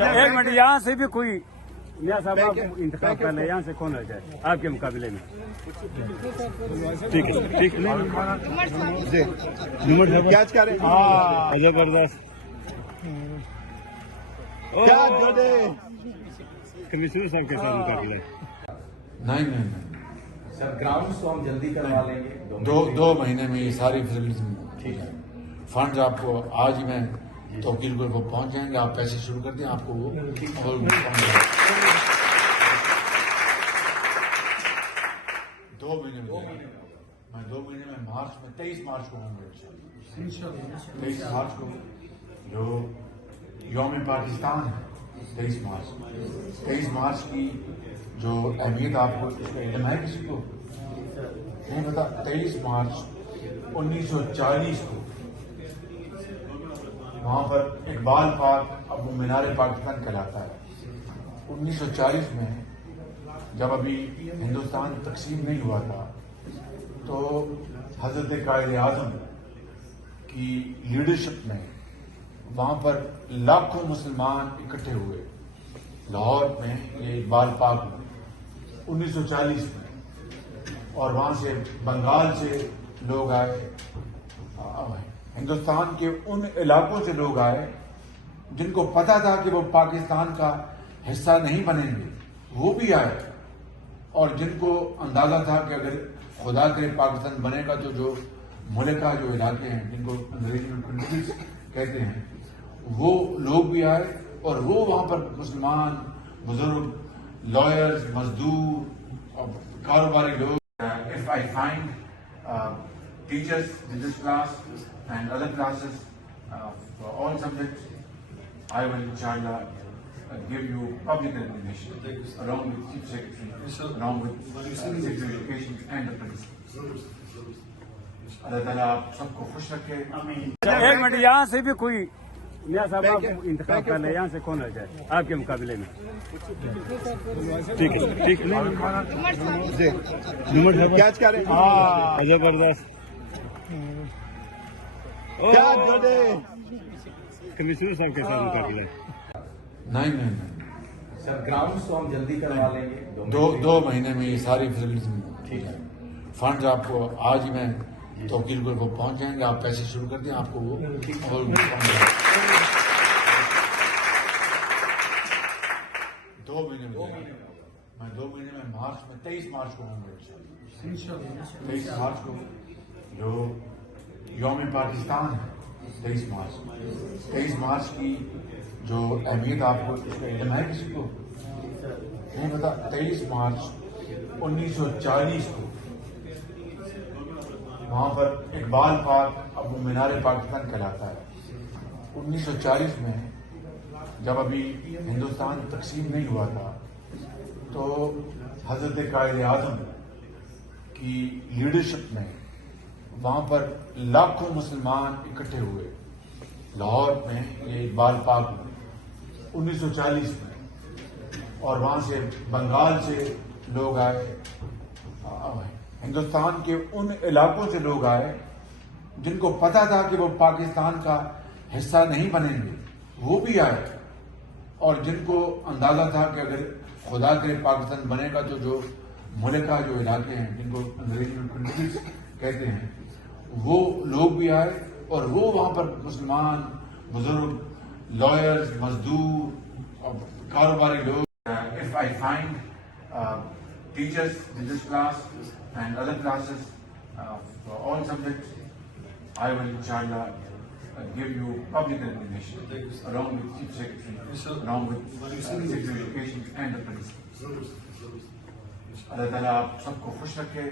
ایک منٹ یہاں سے بھی کوئی میاں صاحب آپ انتخاب کر لیں یہاں سے کون رہ جائے آپ کے مقابلے میں. ٹھیک ہے ٹھیک ہے کیا کریں زبردست کمشنر صاحب کے ساتھ مقابلہ ہے. نہیں سر گراؤنڈ تو ہم جلدی کروا لیں گے. دو مہینے میں یہ ساری فیسلٹیز ٹھیک ہے. فنڈ آپ کو آج ہی میں توکیل کو پہنچ جائیں گے. آپ پیسے شروع کر دیں آپ کو وہ 2 مہینے میں 2 مہینے میں مارچ میں 23 مارچ کو ہوں گے 23 مارچ کو جو یوم پاکستان ہے 23 مارچ کی جو اہمیت آپ کو اس کا علم ہے کسی کو نہیں پتا. 23 مارچ 1940 کو وہاں پر اقبال پارک اب وہ مینار پاکستان کہلاتا ہے. 1940 میں جب ابھی ہندوستان تقسیم نہیں ہوا تھا تو حضرت قائد اعظم کی لیڈرشپ میں وہاں پر لاکھوں مسلمان اکٹھے ہوئے لاہور میں یہ اقبال پارک میں 1940 میں. اور وہاں سے بنگال سے لوگ آئے ہندوستان کے ان علاقوں سے لوگ آئے جن کو پتا تھا کہ وہ پاکستان کا حصہ نہیں بنیں گے وہ بھی آئے اور جن کو اندازہ تھا کہ اگر خدا کرے پاکستان بنے گا تو جو ملک کا جو علاقے ہیں جن کو انگریزی میں کنٹریز کہتے ہیں وہ لوگ بھی آئے اور وہ وہاں پر مسلمان بزرگ لائرز مزدور اور کاروباری لوگ. If I find teachers in this class and other classes for all subjects, I will inshallah give you public recognition along with Chief Secretary, along with Secretary of Education and the Principal. اللہ تعالیٰ آپ سب کو خوش رکھے. ایک minute یہاں سے بھی کوئی میاں صاحب آپ انتخاب کر لیں یہاں سے کون رہ جائے آپ کے مقابلے میں. ٹھیک ہے ٹھیک ہے کیا کریں زبردست کمشنر صاحب کے ساتھ مقابلہ ہے. نہیں سر گراؤنڈ تو ہم جلدی کروا لیں گے. 2 مہینے میں یہ ساری فیسلٹیز ٹھیک ہے. فنڈ آپ کو آج ہی میں توکیل کو پہنچ جائیں گے. آپ پیسے شروع کر دیں آپ کو وہ 2 مہینے میں 2 مہینے میں مارچ میں 23 مارچ کو ہوں گے 23 مارچ کو جو یوم پاکستان ہے 23 مارچ کی جو اہمیت آپ کو اس کا علم ہے کسی کو نہیں پتا. 23 مارچ 1940 کو وہاں پر اقبال پارک اب وہ مینار پاکستان کہلاتا ہے. 1940 میں جب ابھی ہندوستان تقسیم نہیں ہوا تھا تو حضرت قائد اعظم کی لیڈرشپ میں وہاں پر لاکھوں مسلمان اکٹھے ہوئے لاہور میں یہ اقبال پارک میں 1940 میں. اور وہاں سے بنگال سے لوگ آئے ہندوستان کے ان علاقوں سے لوگ آئے جن کو پتا تھا کہ وہ پاکستان کا حصہ نہیں بنیں گے وہ بھی آئے اور جن کو اندازہ تھا کہ اگر خدا کرے پاکستان بنے گا تو جو ملک کا جو علاقے ہیں جن کو انگریزی میں کنٹریز کہتے ہیں وہ لوگ بھی آئے اور وہ وہاں پر مسلمان بزرگ لائرز مزدور اور کاروباری لوگ. If I find teachers in this class and other classes for all subjects, I will inshallah give you public recognition along with Chief Secretary, along with Secretary of Education and the Principal. اللہ تعالیٰ آپ سب کو خوش رکھے.